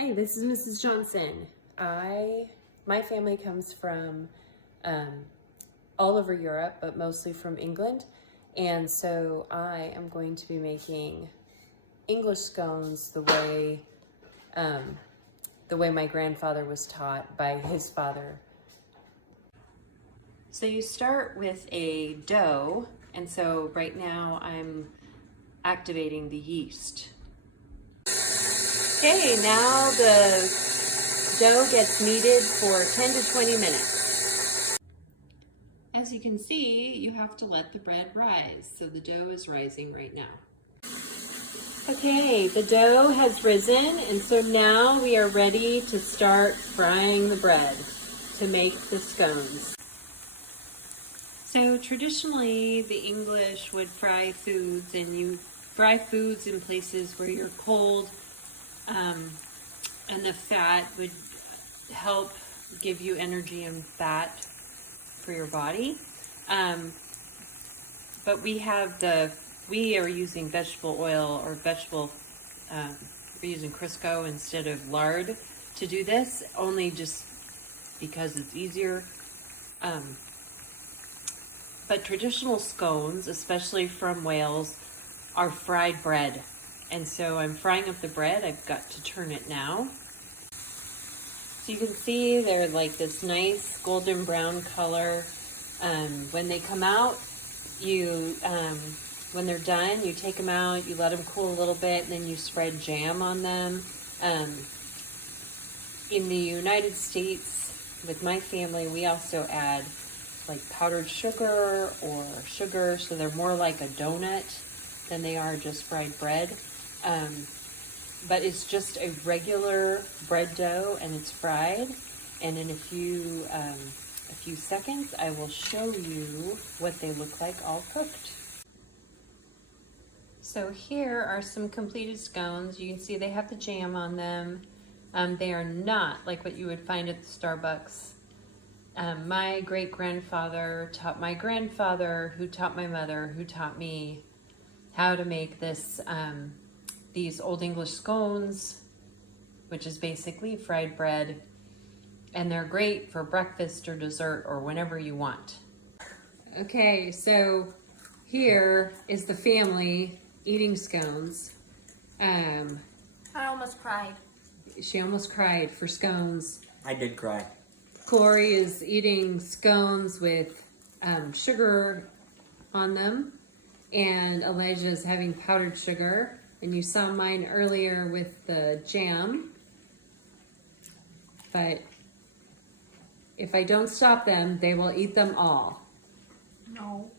Hi, this is Mrs. Johnson. My family comes from all over Europe, but mostly from England. And so I am going to be making English scones the way my grandfather was taught by his father. So you start with a dough, and so right now I'm activating the yeast. Okay, now the dough gets kneaded for 10 to 20 minutes. As you can see, you have to let the bread rise. So the dough is rising right now. Okay, the dough has risen, and so now we are ready to start frying the bread to make the scones. So traditionally, the English would fry foods, and you fry foods in places where you're cold, and the fat would help give you energy and fat for your body. But we are using vegetable oil or we're using Crisco instead of lard to do this, only just because it's easier. But traditional scones, especially from Wales, are fried bread. And so I'm frying up the bread. I've got to turn it now. So you can see they're like this nice golden brown color. When they come out, when they're done, you take them out, you let them cool a little bit, and then you spread jam on them. In the United States, with my family, we also add like powdered sugar or sugar, so they're more like a donut than they are just fried bread. But it's just a regular bread dough, and it's fried. And in a few seconds, I will show you what they look like all cooked. So here are some completed scones. You can see they have the jam on them. They are not like what you would find at the Starbucks. My great-grandfather taught my grandfather, who taught my mother, who taught me how to make these Old English scones, which is basically fried bread, and they're great for breakfast or dessert or whenever you want. Okay, so here is the family eating scones. I almost cried. She almost cried for scones. I did cry. Corey is eating scones with sugar on them, and Elijah is having powdered sugar. And you saw mine earlier with the jam. But if I don't stop them, they will eat them all. No.